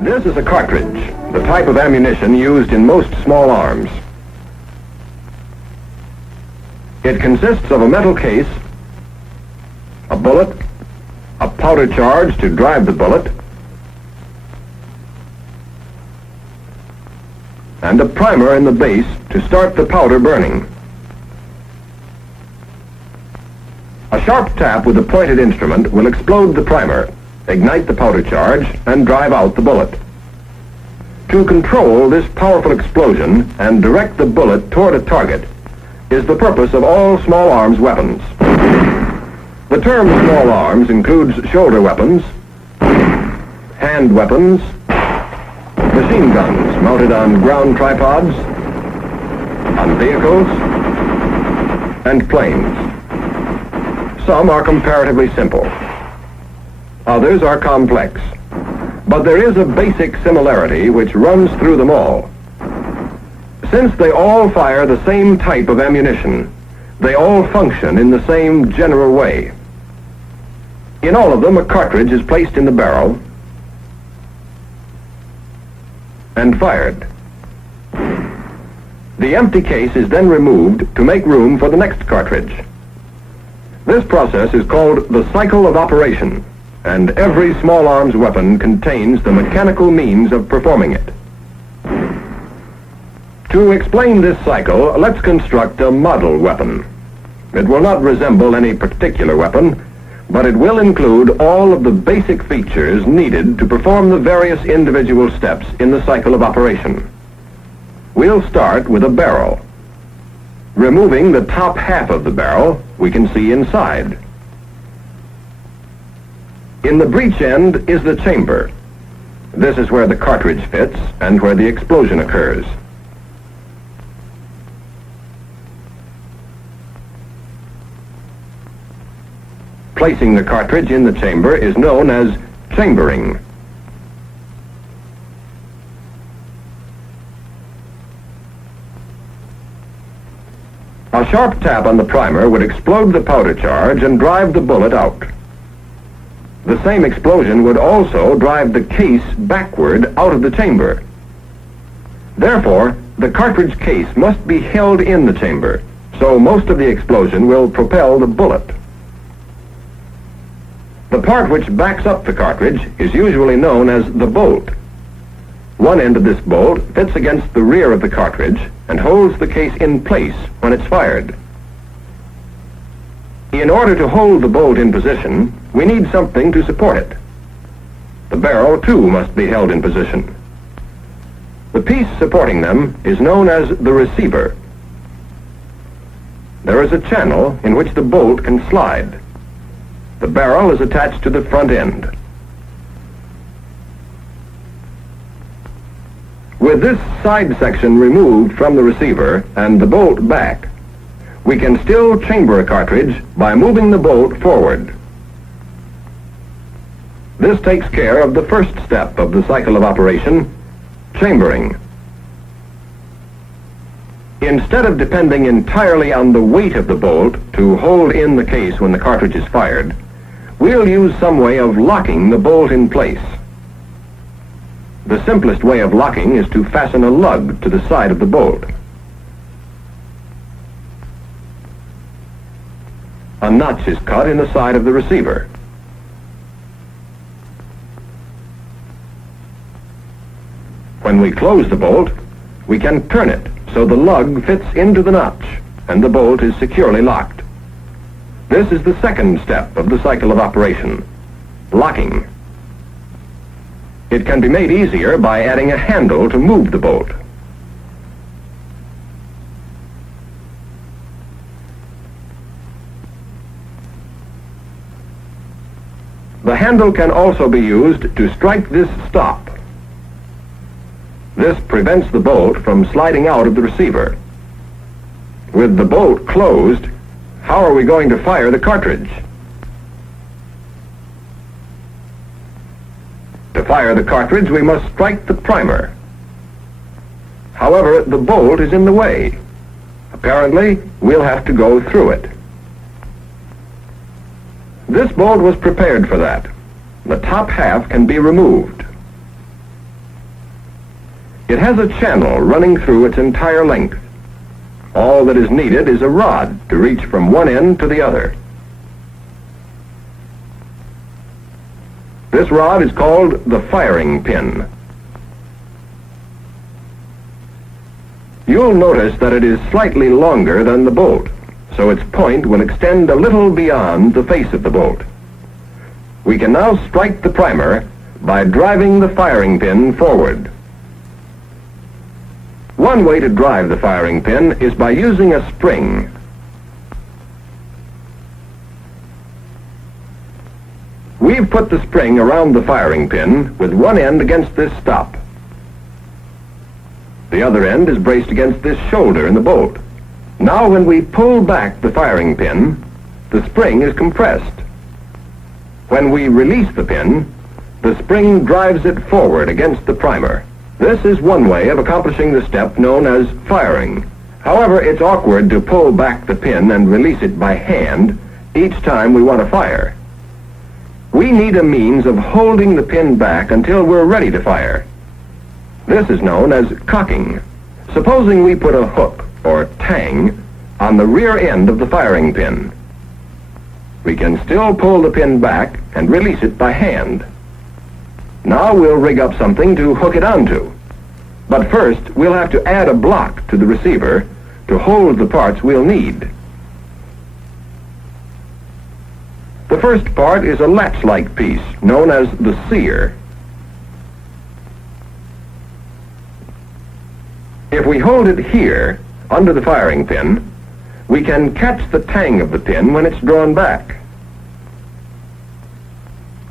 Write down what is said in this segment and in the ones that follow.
This is a cartridge, the type of ammunition used in most small arms. It consists of a metal case, a bullet, a powder charge to drive the bullet, and a primer in the base to start the powder burning. A sharp tap with a pointed instrument will explode the primer, ignite the powder charge, and drive out the bullet. To control this powerful explosion and direct the bullet toward a target is the purpose of all small arms weapons. The term small arms includes shoulder weapons, hand weapons, machine guns mounted on ground tripods, on vehicles, and planes. Some are comparatively simple. Others are complex. But there is a basic similarity which runs through them all. Since they all fire the same type of ammunition, they all function in the same general way. In all of them, a cartridge is placed in the barrel and fired. The empty case is then removed to make room for the next cartridge. This process is called the cycle of operation, and every small arms weapon contains the mechanical means of performing it. To explain this cycle, let's construct a model weapon. It will not resemble any particular weapon, but it will include all of the basic features needed to perform the various individual steps in the cycle of operation. We'll start with a barrel. Removing the top half of the barrel, we can see inside. In the breech end is the chamber. This is where the cartridge fits and where the explosion occurs. Placing the cartridge in the chamber is known as chambering. A sharp tap on the primer would explode the powder charge and drive the bullet out. The same explosion would also drive the case backward out of the chamber. Therefore, the cartridge case must be held in the chamber, so most of the explosion will propel the bullet. The part which backs up the cartridge is usually known as the bolt. One end of this bolt fits against the rear of the cartridge and holds the case in place when it's fired. In order to hold the bolt in position, we need something to support it. The barrel, too, must be held in position. The piece supporting them is known as the receiver. There is a channel in which the bolt can slide. The barrel is attached to the front end. With this side section removed from the receiver and the bolt back, we can still chamber a cartridge by moving the bolt forward. This takes care of the first step of the cycle of operation, chambering. Instead of depending entirely on the weight of the bolt to hold in the case when the cartridge is fired, we'll use some way of locking the bolt in place. The simplest way of locking is to fasten a lug to the side of the bolt. A notch is cut in the side of the receiver. When we close the bolt, we can turn it so the lug fits into the notch and the bolt is securely locked. This is the second step of the cycle of operation, locking. It can be made easier by adding a handle to move the bolt. The handle can also be used to strike this stop. This prevents the bolt from sliding out of the receiver. With the bolt closed, how are we going to fire the cartridge? To fire the cartridge, we must strike the primer. However, the bolt is in the way. Apparently, we'll have to go through it. This bolt was prepared for that. The top half can be removed. It has a channel running through its entire length. All that is needed is a rod to reach from one end to the other. This rod is called the firing pin. You'll notice that it is slightly longer than the bolt, so its point will extend a little beyond the face of the bolt. We can now strike the primer by driving the firing pin forward. One way to drive the firing pin is by using a spring. We've put the spring around the firing pin with one end against this stop. The other end is braced against this shoulder in the bolt. Now when we pull back the firing pin, the spring is compressed. When we release the pin, the spring drives it forward against the primer. This is one way of accomplishing the step known as firing. However, it's awkward to pull back the pin and release it by hand each time we want to fire. We need a means of holding the pin back until we're ready to fire. This is known as cocking. Supposing we put a hook or tang on the rear end of the firing pin. We can still pull the pin back and release it by hand. Now we'll rig up something to hook it onto. But first, we'll have to add a block to the receiver to hold the parts we'll need. The first part is a latch-like piece known as the sear. If we hold it here, under the firing pin, we can catch the tang of the pin when it's drawn back.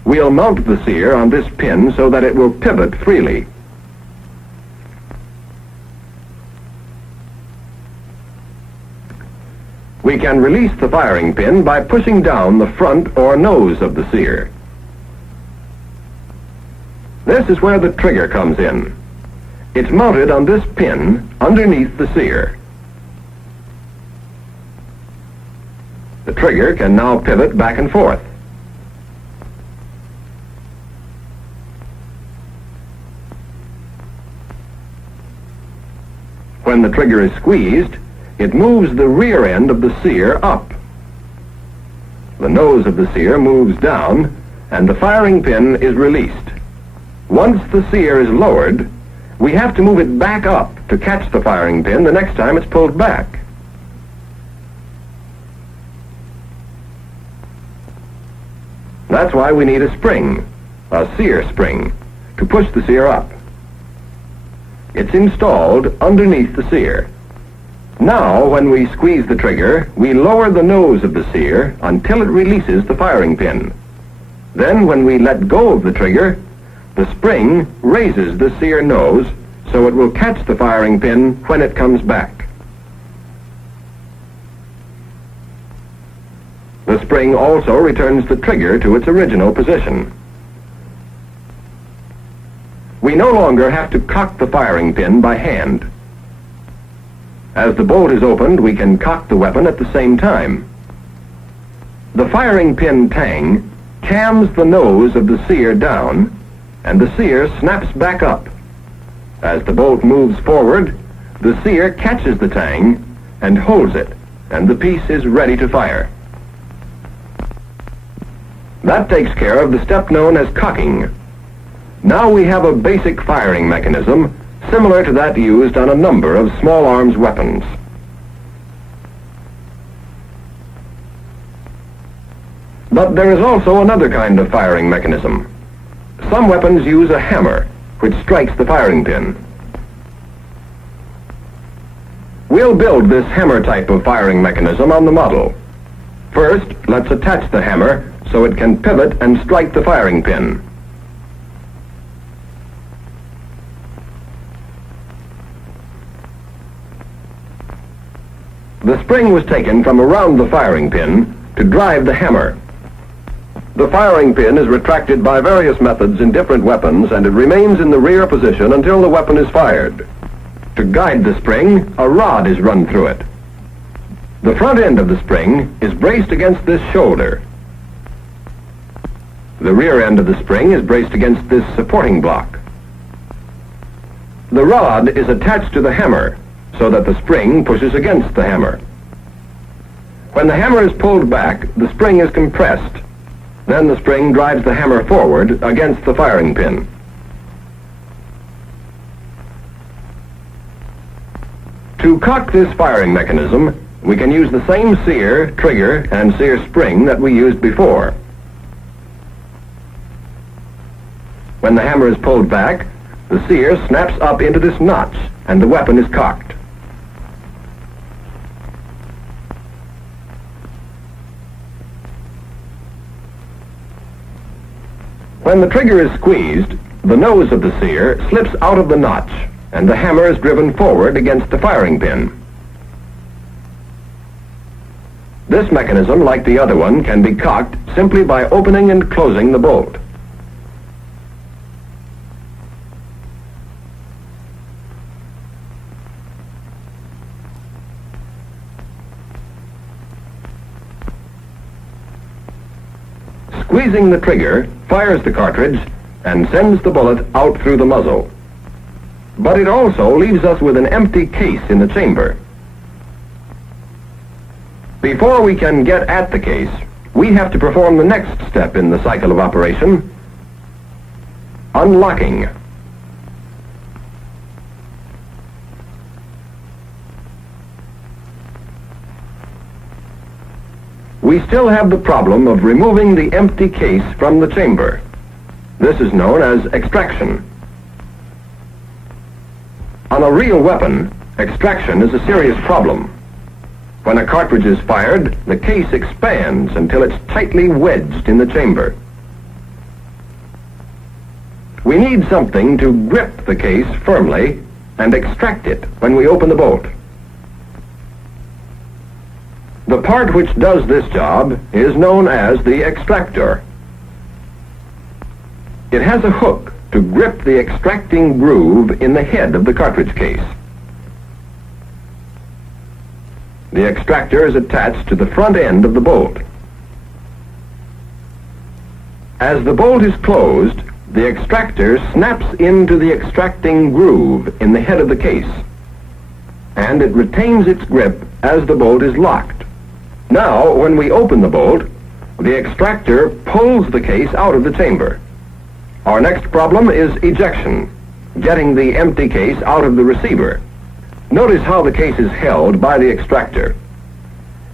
We'll mount the sear on this pin so that it will pivot freely. We can release the firing pin by pushing down the front or nose of the sear. This is where the trigger comes in. It's mounted on this pin underneath the sear. The trigger can now pivot back and forth. When the trigger is squeezed, it moves the rear end of the sear up. The nose of the sear moves down, and the firing pin is released. Once the sear is lowered, we have to move it back up to catch the firing pin the next time it's pulled back. That's why we need a spring, a sear spring, to push the sear up. It's installed underneath the sear. Now, when we squeeze the trigger, we lower the nose of the sear until it releases the firing pin. Then, when we let go of the trigger, the spring raises the sear nose so it will catch the firing pin when it comes back. The spring also returns the trigger to its original position. We no longer have to cock the firing pin by hand. As the bolt is opened, we can cock the weapon at the same time. The firing pin tang cams the nose of the sear down, and the sear snaps back up. As the bolt moves forward, the sear catches the tang and holds it, and the piece is ready to fire. That takes care of the step known as cocking. Now we have a basic firing mechanism similar to that used on a number of small arms weapons. But there is also another kind of firing mechanism. Some weapons use a hammer, which strikes the firing pin. We'll build this hammer type of firing mechanism on the model. First, let's attach the hammer so it can pivot and strike the firing pin. The spring was taken from around the firing pin to drive the hammer. The firing pin is retracted by various methods in different weapons, and it remains in the rear position until the weapon is fired. To guide the spring, a rod is run through it. The front end of the spring is braced against this shoulder. The rear end of the spring is braced against this supporting block. The rod is attached to the hammer so that the spring pushes against the hammer. When the hammer is pulled back, the spring is compressed. Then the spring drives the hammer forward against the firing pin. To cock this firing mechanism, we can use the same sear, trigger, and sear spring that we used before. When the hammer is pulled back, the sear snaps up into this notch, and the weapon is cocked. When the trigger is squeezed, the nose of the sear slips out of the notch, and the hammer is driven forward against the firing pin. This mechanism, like the other one, can be cocked simply by opening and closing the bolt. Squeezing the trigger fires the cartridge and sends the bullet out through the muzzle. But it also leaves us with an empty case in the chamber. Before we can get at the case, we have to perform the next step in the cycle of operation: unlocking. We still have the problem of removing the empty case from the chamber. This is known as extraction. On a real weapon, extraction is a serious problem. When a cartridge is fired, the case expands until it's tightly wedged in the chamber. We need something to grip the case firmly and extract it when we open the bolt. The part which does this job is known as the extractor. It has a hook to grip the extracting groove in the head of the cartridge case. The extractor is attached to the front end of the bolt. As the bolt is closed, the extractor snaps into the extracting groove in the head of the case, and it retains its grip as the bolt is locked. Now, when we open the bolt, the extractor pulls the case out of the chamber. Our next problem is ejection, getting the empty case out of the receiver. Notice how the case is held by the extractor.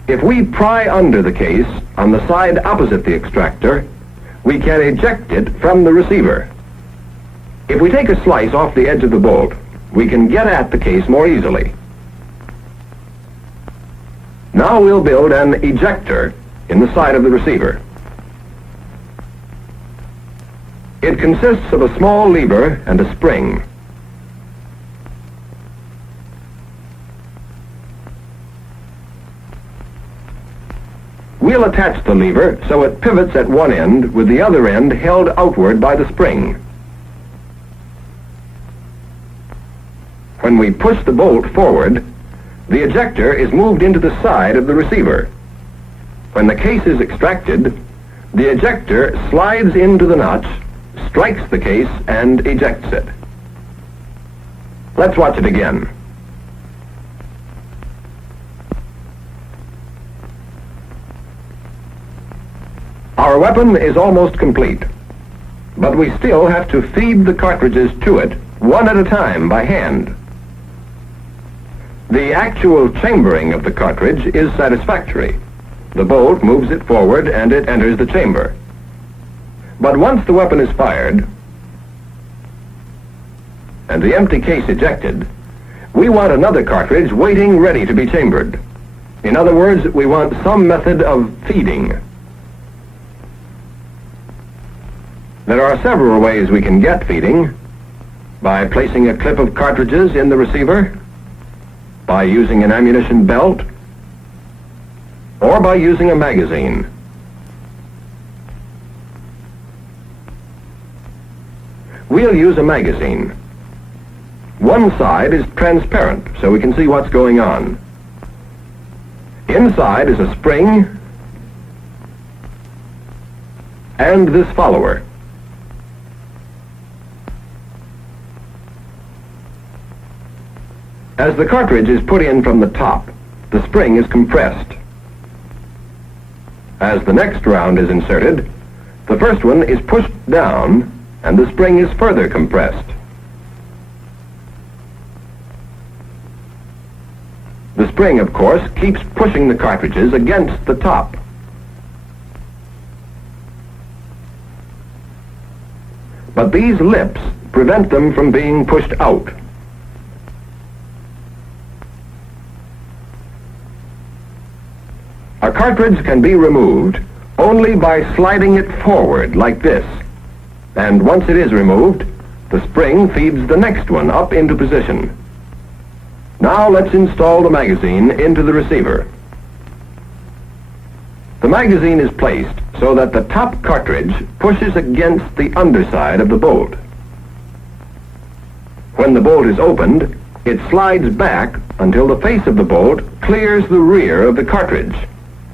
If we pry under the case on the side opposite the extractor, we can eject it from the receiver. If we take a slice off the edge of the bolt, we can get at the case more easily. Now we'll build an ejector in the side of the receiver. It consists of a small lever and a spring. We'll attach the lever so it pivots at one end with the other end held outward by the spring. When we push the bolt forward, the ejector is moved into the side of the receiver. When the case is extracted, the ejector slides into the notch, strikes the case, and ejects it. Let's watch it again. Our weapon is almost complete, but we still have to feed the cartridges to it one at a time by hand. The actual chambering of the cartridge is satisfactory. The bolt moves it forward and it enters the chamber. But once the weapon is fired and the empty case ejected, we want another cartridge waiting ready to be chambered. In other words, we want some method of feeding. There are several ways we can get feeding: by placing a clip of cartridges in the receiver, by using an ammunition belt, or by using a magazine. We'll use a magazine. One side is transparent, so we can see what's going on. Inside is a spring and this follower. As the cartridge is put in from the top, the spring is compressed. As the next round is inserted, the first one is pushed down and the spring is further compressed. The spring, of course, keeps pushing the cartridges against the top. But these lips prevent them from being pushed out. A cartridge can be removed only by sliding it forward like this. And once it is removed, the spring feeds the next one up into position. Now let's install the magazine into the receiver. The magazine is placed so that the top cartridge pushes against the underside of the bolt. When the bolt is opened, it slides back until the face of the bolt clears the rear of the cartridge.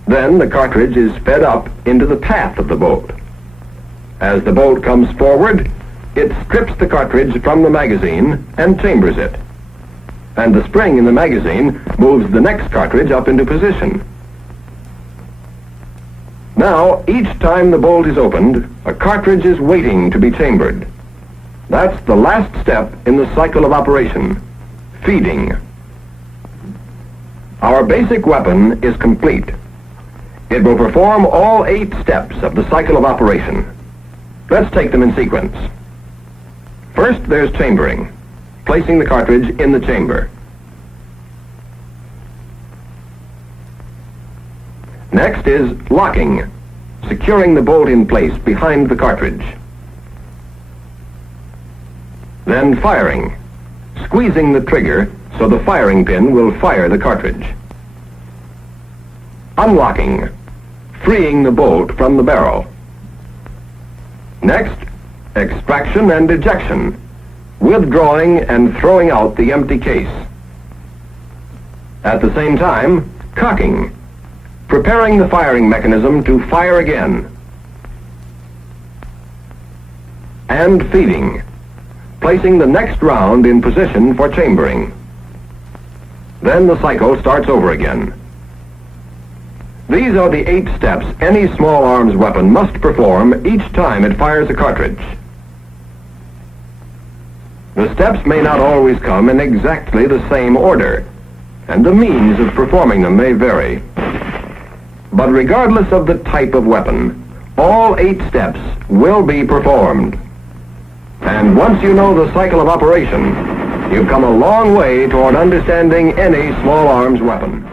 Then the cartridge is fed up into the path of the bolt. As the bolt comes forward, it strips the cartridge from the magazine and chambers it. And the spring in the magazine moves the next cartridge up into position. Now, each time the bolt is opened, a cartridge is waiting to be chambered. That's the last step in the cycle of operation, feeding. Our basic weapon is complete. It will perform all 8 steps of the cycle of operation. Let's take them in sequence. First, there's chambering, placing the cartridge in the chamber. Next is locking, securing the bolt in place behind the cartridge. Then firing, squeezing the trigger so the firing pin will fire the cartridge. Unlocking, freeing the bolt from the barrel. Next, extraction and ejection, withdrawing and throwing out the empty case. At the same time, cocking, preparing the firing mechanism to fire again. And feeding, placing the next round in position for chambering. Then the cycle starts over again. These are the 8 steps any small arms weapon must perform each time it fires a cartridge. The steps may not always come in exactly the same order, and the means of performing them may vary. But regardless of the type of weapon, all 8 steps will be performed. And once you know the cycle of operation, you've come a long way toward understanding any small arms weapon.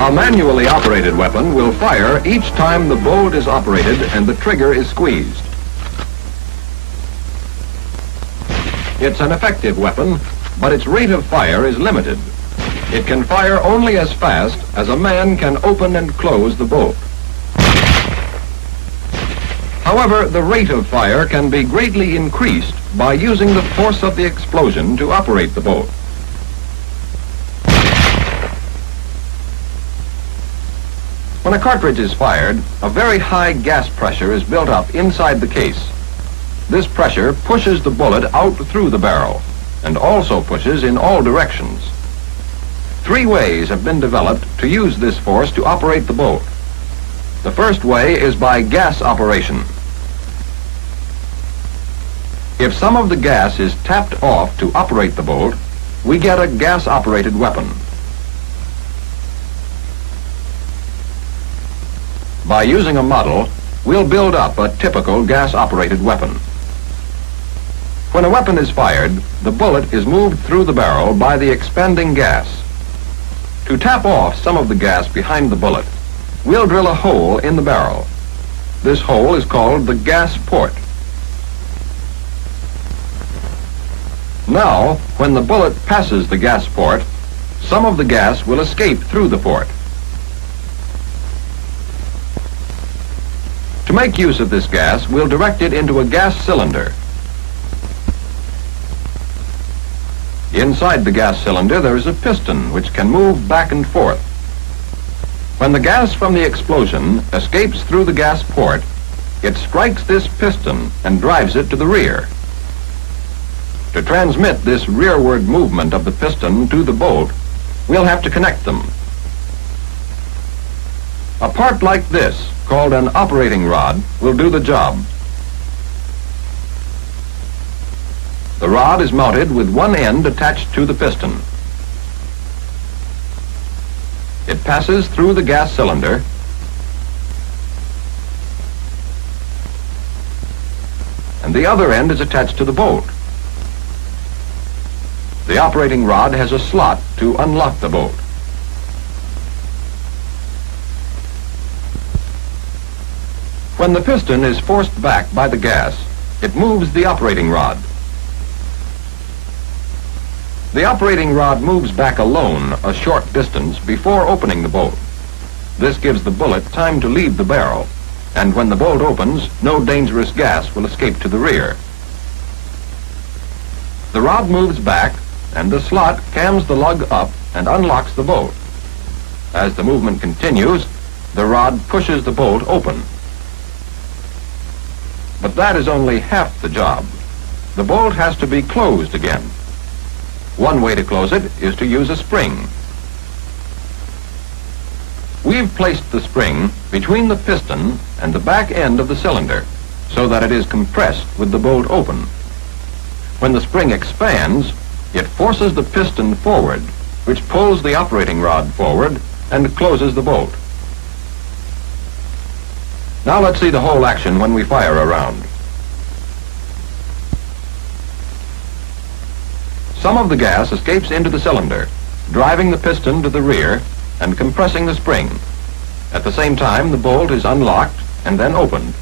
A manually operated weapon will fire each time the bolt is operated and the trigger is squeezed. It's an effective weapon, but its rate of fire is limited. It can fire only as fast as a man can open and close the bolt. However, the rate of fire can be greatly increased by using the force of the explosion to operate the bolt. When a cartridge is fired, a very high gas pressure is built up inside the case. This pressure pushes the bullet out through the barrel and also pushes in all directions. 3 ways have been developed to use this force to operate the bolt. The first way is by gas operation. If some of the gas is tapped off to operate the bolt, we get a gas-operated weapon. By using a model, we'll build up a typical gas-operated weapon. When a weapon is fired, the bullet is moved through the barrel by the expanding gas. To tap off some of the gas behind the bullet, we'll drill a hole in the barrel. This hole is called the gas port. Now, when the bullet passes the gas port, some of the gas will escape through the port. To make use of this gas, we'll direct it into a gas cylinder. Inside the gas cylinder, there is a piston which can move back and forth. When the gas from the explosion escapes through the gas port, it strikes this piston and drives it to the rear. To transmit this rearward movement of the piston to the bolt, we'll have to connect them. A part like this, called an operating rod, will do the job. The rod is mounted with one end attached to the piston. It passes through the gas cylinder and the other end is attached to the bolt. The operating rod has a slot to unlock the bolt. When the piston is forced back by the gas, it moves the operating rod. The operating rod moves back alone a short distance before opening the bolt. This gives the bullet time to leave the barrel, and when the bolt opens, no dangerous gas will escape to the rear. The rod moves back, and the slot cams the lug up and unlocks the bolt. As the movement continues, the rod pushes the bolt open. But that is only half the job. The bolt has to be closed again. One way to close it is to use a spring. We've placed the spring between the piston and the back end of the cylinder so that it is compressed with the bolt open. When the spring expands, it forces the piston forward, which pulls the operating rod forward and closes the bolt. Now let's see the whole action when we fire a round. Some of the gas escapes into the cylinder, driving the piston to the rear and compressing the spring. At the same time, the bolt is unlocked and then opened.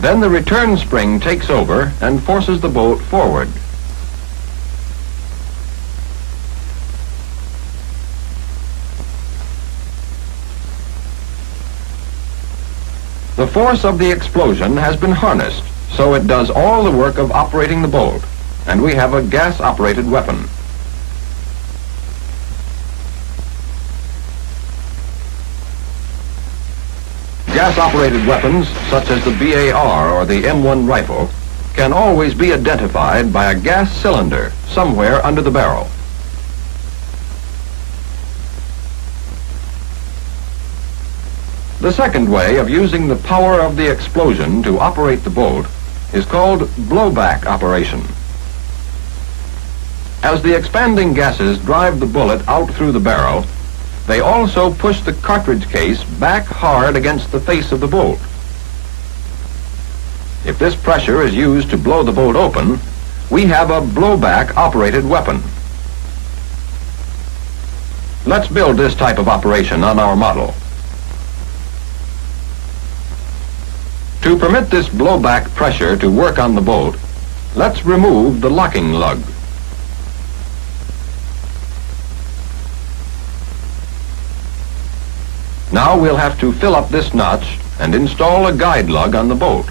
Then the return spring takes over and forces the bolt forward. The force of the explosion has been harnessed, so it does all the work of operating the bolt, and we have a gas-operated weapon. Gas-operated weapons, such as the BAR or the M1 rifle, can always be identified by a gas cylinder somewhere under the barrel. The second way of using the power of the explosion to operate the bolt is called blowback operation. As the expanding gases drive the bullet out through the barrel, they also push the cartridge case back hard against the face of the bolt. If this pressure is used to blow the bolt open, we have a blowback operated weapon. Let's build this type of operation on our model. To permit this blowback pressure to work on the bolt, let's remove the locking lug. Now we'll have to fill up this notch and install a guide lug on the bolt.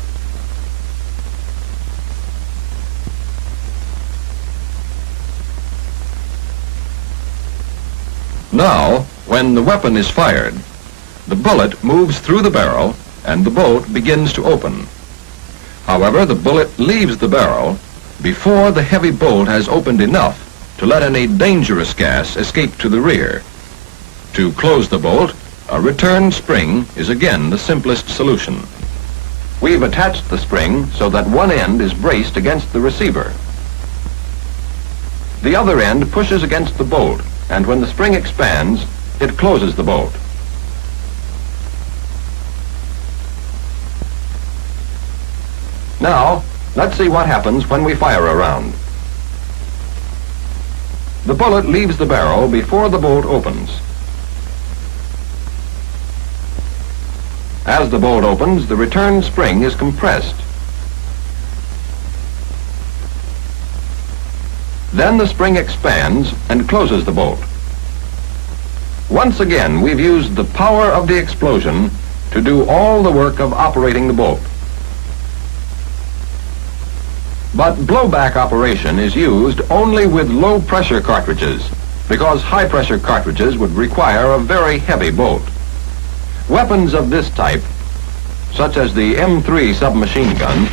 Now, when the weapon is fired, the bullet moves through the barrel and the bolt begins to open. However, the bullet leaves the barrel before the heavy bolt has opened enough to let any dangerous gas escape to the rear. To close the bolt, a return spring is again the simplest solution. We've attached the spring so that one end is braced against the receiver. The other end pushes against the bolt, and when the spring expands, it closes the bolt. Now, let's see what happens when we fire a round. The bullet leaves the barrel before the bolt opens. As the bolt opens, the return spring is compressed. Then the spring expands and closes the bolt. Once again, we've used the power of the explosion to do all the work of operating the bolt. But blowback operation is used only with low-pressure cartridges, because high-pressure cartridges would require a very heavy bolt. Weapons of this type, such as the M3 submachine gun,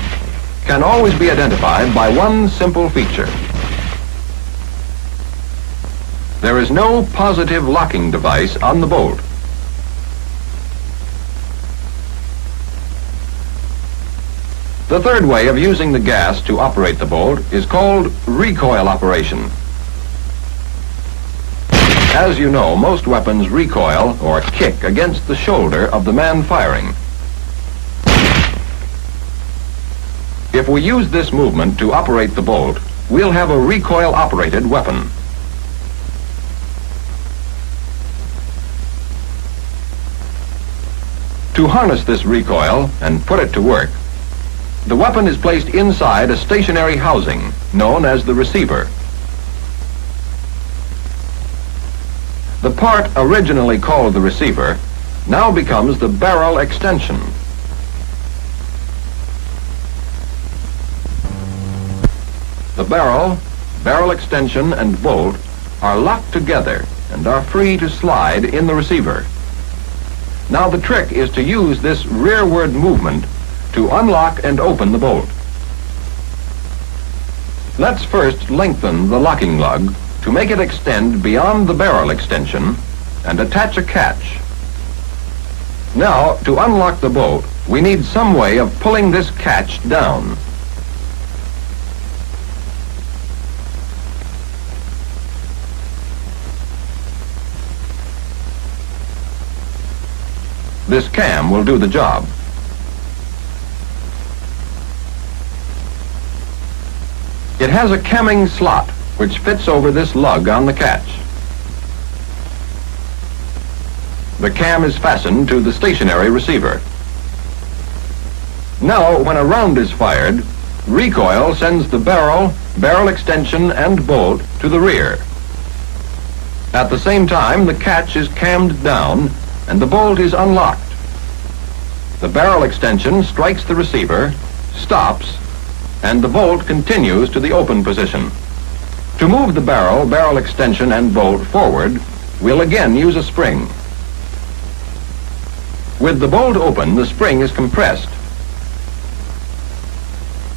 can always be identified by one simple feature. There is no positive locking device on the bolt. The third way of using the gas to operate the bolt is called recoil operation. As you know, most weapons recoil or kick against the shoulder of the man firing. If we use this movement to operate the bolt, we'll have a recoil-operated weapon. To harness this recoil and put it to work, the weapon is placed inside a stationary housing known as the receiver. The part originally called the receiver now becomes the barrel extension. The barrel extension, and bolt are locked together and are free to slide in the receiver. Now the trick is to use this rearward movement to unlock and open the bolt. Let's first lengthen the locking lug to make it extend beyond the barrel extension and attach a catch. Now, to unlock the bolt, we need some way of pulling this catch down. This cam will do the job. It has a camming slot which fits over this lug on the catch. The cam is fastened to the stationary receiver. Now, when a round is fired, recoil sends the barrel extension, and bolt to the rear. At the same time, the catch is cammed down and the bolt is unlocked. The barrel extension strikes the receiver, stops, and the bolt continues to the open position. To move the barrel extension, and bolt forward, we'll again use a spring. With the bolt open, the spring is compressed.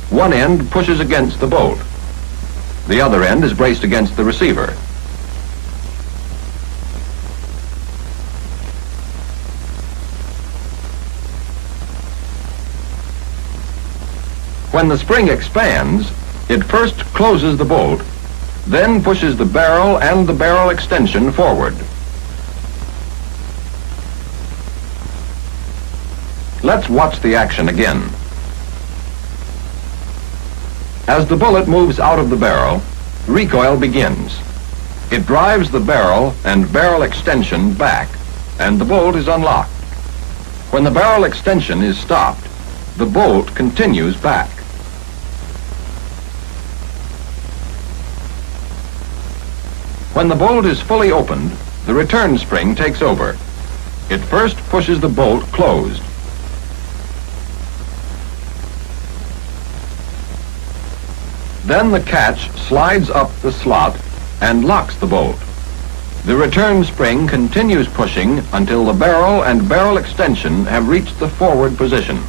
One end pushes against the bolt. The other end is braced against the receiver. When the spring expands, it first closes the bolt, then pushes the barrel and the barrel extension forward. Let's watch the action again. As the bullet moves out of the barrel, recoil begins. It drives the barrel and barrel extension back, and the bolt is unlocked. When the barrel extension is stopped, the bolt continues back. When the bolt is fully opened, the return spring takes over. It first pushes the bolt closed. Then the catch slides up the slot and locks the bolt. The return spring continues pushing until the barrel and barrel extension have reached the forward position.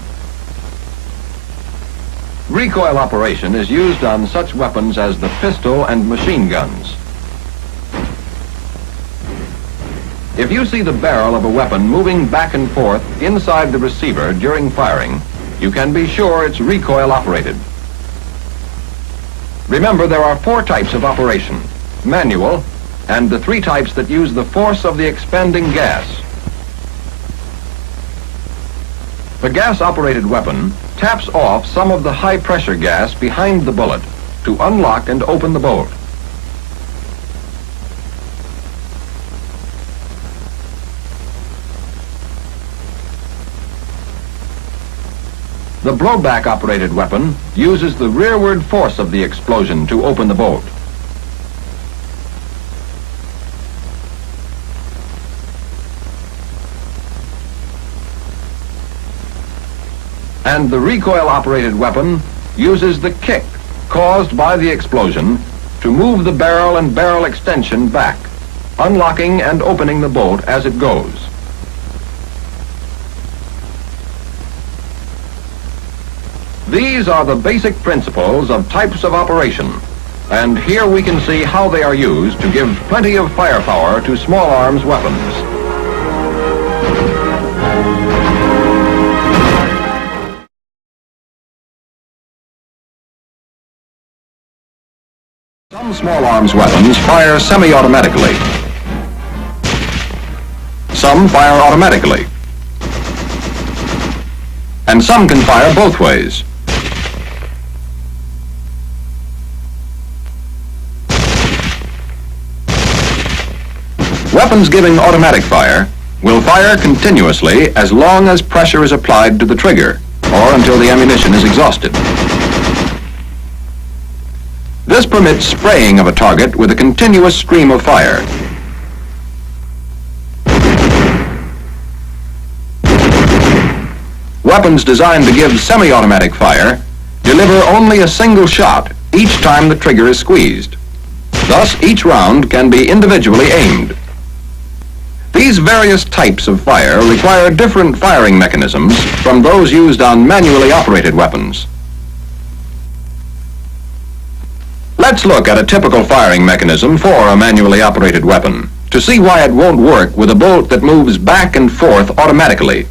Recoil operation is used on such weapons as the pistol and machine guns. If you see the barrel of a weapon moving back and forth inside the receiver during firing, you can be sure it's recoil operated. Remember, there are 4 types of operation: manual, and the 3 types that use the force of the expanding gas. The gas-operated weapon taps off some of the high-pressure gas behind the bullet to unlock and open the bolt. The blowback-operated weapon uses the rearward force of the explosion to open the bolt. And the recoil-operated weapon uses the kick caused by the explosion to move the barrel and barrel extension back, unlocking and opening the bolt as it goes. These are the basic principles of types of operation, and here we can see how they are used to give plenty of firepower to small arms weapons. Some small arms weapons fire semi-automatically. Some fire automatically. And some can fire both ways. Weapons giving automatic fire will fire continuously as long as pressure is applied to the trigger or until the ammunition is exhausted. This permits spraying of a target with a continuous stream of fire. Weapons designed to give semi-automatic fire deliver only a single shot each time the trigger is squeezed. Thus, each round can be individually aimed. These various types of fire require different firing mechanisms from those used on manually operated weapons. Let's look at a typical firing mechanism for a manually operated weapon to see why it won't work with a bolt that moves back and forth automatically.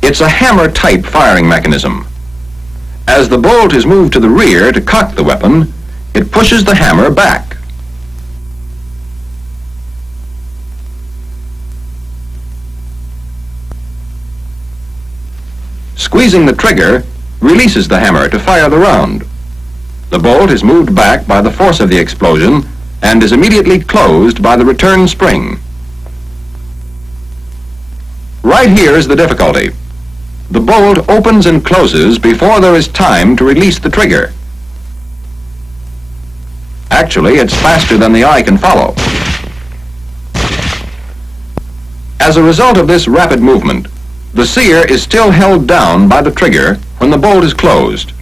It's a hammer-type firing mechanism. As the bolt is moved to the rear to cock the weapon, it pushes the hammer back. Squeezing the trigger releases the hammer to fire the round. The bolt is moved back by the force of the explosion and is immediately closed by the return spring. Right here is the difficulty. The bolt opens and closes before there is time to release the trigger. Actually, it's faster than the eye can follow. As a result of this rapid movement, the sear is still held down by the trigger when the bolt is closed.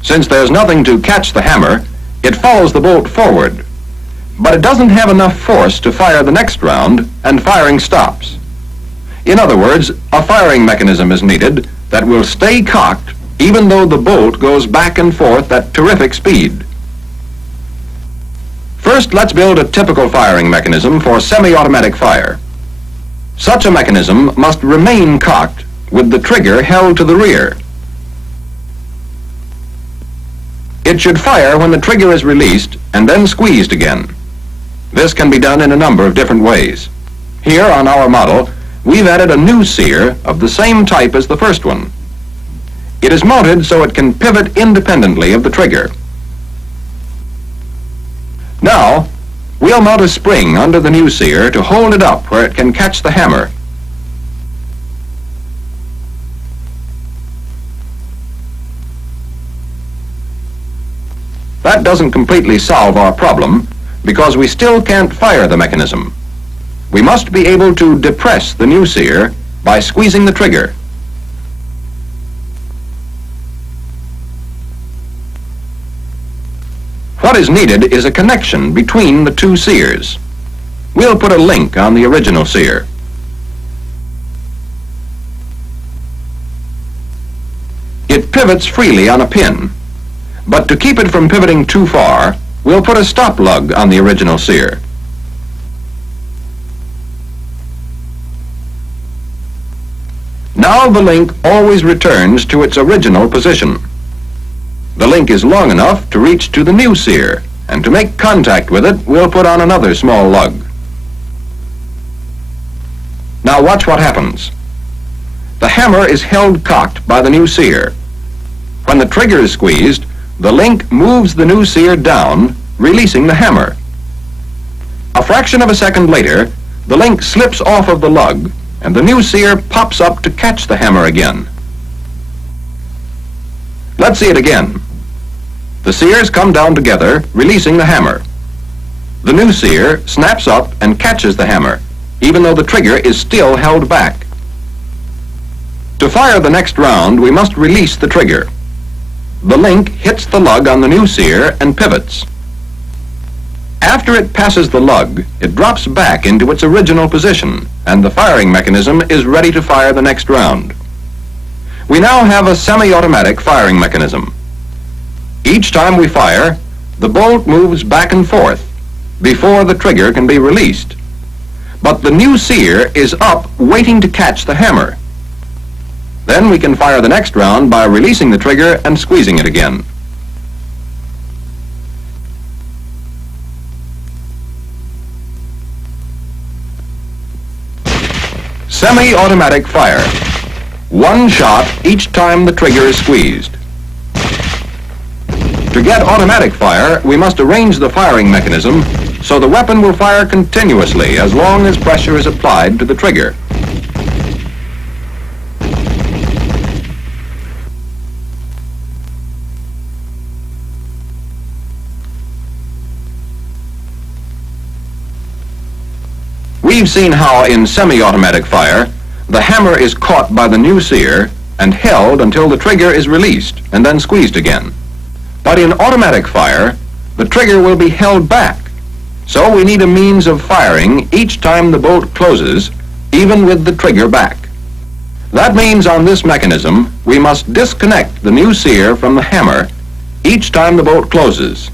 Since there's nothing to catch the hammer, it follows the bolt forward, but it doesn't have enough force to fire the next round, and firing stops. In other words, a firing mechanism is needed that will stay cocked even though the bolt goes back and forth at terrific speed. First, let's build a typical firing mechanism for semi-automatic fire. Such a mechanism must remain cocked with the trigger held to the rear. It should fire when the trigger is released and then squeezed again. This can be done in a number of different ways. Here on our model, we've added a new sear of the same type as the first one. It is mounted so it can pivot independently of the trigger. Now, we'll mount a spring under the new sear to hold it up where it can catch the hammer. That doesn't completely solve our problem because we still can't fire the mechanism. We must be able to depress the new sear by squeezing the trigger. What is needed is a connection between the two sears. We'll put a link on the original sear. It pivots freely on a pin, but to keep it from pivoting too far, we'll put a stop lug on the original sear. Now the link always returns to its original position. The link is long enough to reach to the new sear, and to make contact with it, we'll put on another small lug. Now watch what happens. The hammer is held cocked by the new sear. When the trigger is squeezed, the link moves the new sear down, releasing the hammer. A fraction of a second later, the link slips off of the lug, and the new sear pops up to catch the hammer again. Let's see it again. The sears come down together, releasing the hammer. The new sear snaps up and catches the hammer, even though the trigger is still held back. To fire the next round, we must release the trigger. The link hits the lug on the new sear and pivots. After it passes the lug, it drops back into its original position, and the firing mechanism is ready to fire the next round. We now have a semi-automatic firing mechanism. Each time we fire, the bolt moves back and forth before the trigger can be released. But the new sear is up waiting to catch the hammer. Then we can fire the next round by releasing the trigger and squeezing it again. Semi-automatic fire. One shot each time the trigger is squeezed. To get automatic fire, we must arrange the firing mechanism so the weapon will fire continuously as long as pressure is applied to the trigger. We've seen how in semi-automatic fire, the hammer is caught by the new sear and held until the trigger is released and then squeezed again. But in automatic fire, the trigger will be held back. So we need a means of firing each time the bolt closes, even with the trigger back. That means on this mechanism, we must disconnect the new sear from the hammer each time the bolt closes.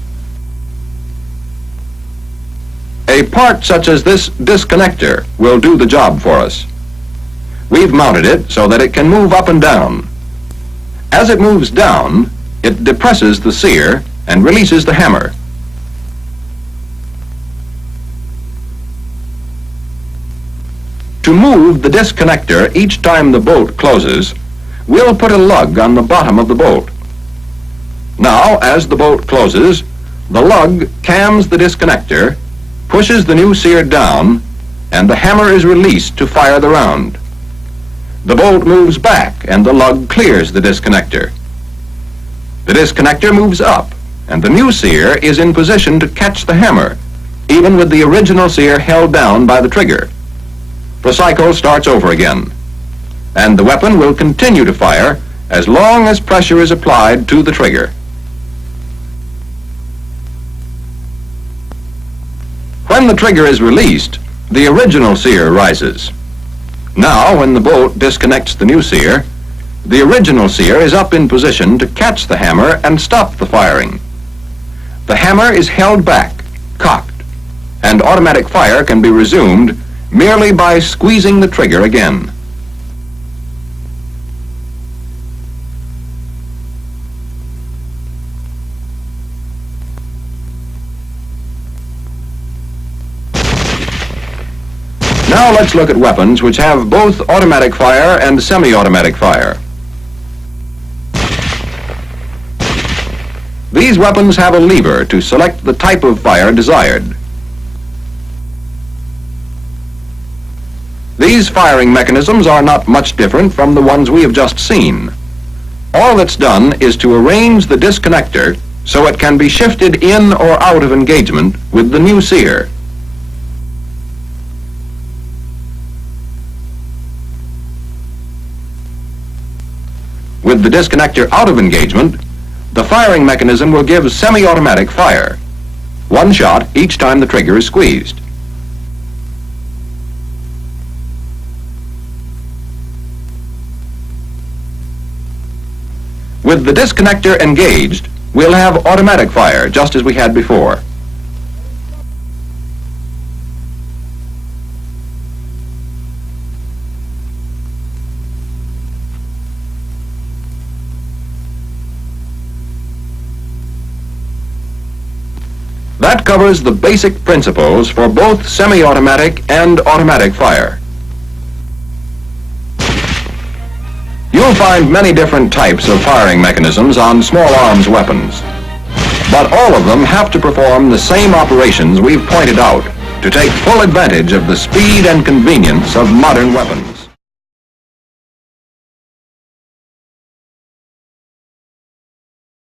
A part such as this disconnector will do the job for us. We've mounted it so that it can move up and down. As it moves down, it depresses the sear and releases the hammer. To move the disconnector each time the bolt closes, we'll put a lug on the bottom of the bolt. Now, as the bolt closes, the lug cams the disconnector, pushes the new sear down, and the hammer is released to fire the round. The bolt moves back and the lug clears the disconnector. The disconnector moves up and the new sear is in position to catch the hammer, even with the original sear held down by the trigger. The cycle starts over again, and the weapon will continue to fire as long as pressure is applied to the trigger. When the trigger is released, the original sear rises. Now, when the bolt disconnects the new sear, the original sear is up in position to catch the hammer and stop the firing. The hammer is held back, cocked, and automatic fire can be resumed merely by squeezing the trigger again. Now let's look at weapons which have both automatic fire and semi-automatic fire. These weapons have a lever to select the type of fire desired. These firing mechanisms are not much different from the ones we have just seen. All that's done is to arrange the disconnector so it can be shifted in or out of engagement with the new sear. With the disconnector out of engagement, the firing mechanism will give semi-automatic fire. One shot each time the trigger is squeezed. With the disconnector engaged, we'll have automatic fire just as we had before. That covers the basic principles for both semi-automatic and automatic fire. You'll find many different types of firing mechanisms on small arms weapons, but all of them have to perform the same operations we've pointed out to take full advantage of the speed and convenience of modern weapons.